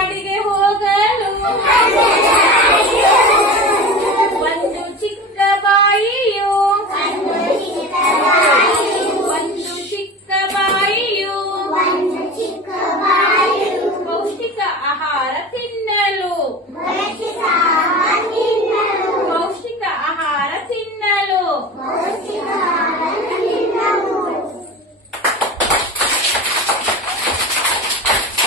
అడిగే హో